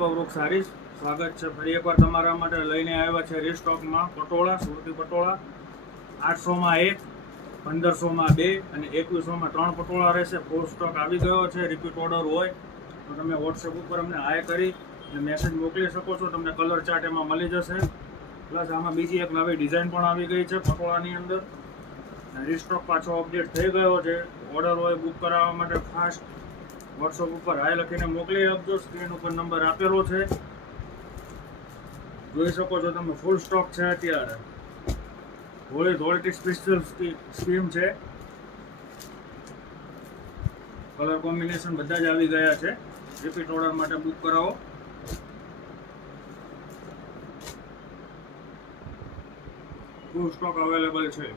વૃક્ષ સારીસ સ્વાગત છે ફરી એકવાર તમારા માટે લઈને આવ્યા છે રીસ્ટોકમાં પટોળા, સુરતી પટોળા 800માં 1, 1500માં 2 અને 2100માં 3 પટોળા રહેશે. ફૂલ સ્ટોક આવી ગયો છે. રિપીટ ઓર્ડર હોય તો તમે વોટ્સએપ ઉપર અમને હાય કરી અને મેસેજ મોકલી શકો છો. તમને કલર ચાર્ટ એમાં મળી જશે. પ્લસ આમાં બીજી એક નવી ડિઝાઇન પણ આવી ગઈ છે પટોળાની અંદર. રીસ્ટોક પાછો અપડેટ થઈ ગયો છે. ઓર્ડર હોય બુક કરાવવા માટે ફાસ્ટ વોટ્સઅપ ઉપર હાય લખીને મોકલી આપજો. સ્ક્રીન ઉપર નંબર આપેલો છે, જોઈ શકો છો તમે. ફૂલ સ્ટોક છે અત્યારે. હોળી ધોળટી સ્પેશિયલ સ્કીમ છે. કલર કોમ્બિનેશન બધા જ આવી ગયા છે. રિપીટ ઓર્ડર માટે બુક કરાવો. ફૂલ સ્ટોક અવેલેબલ છે.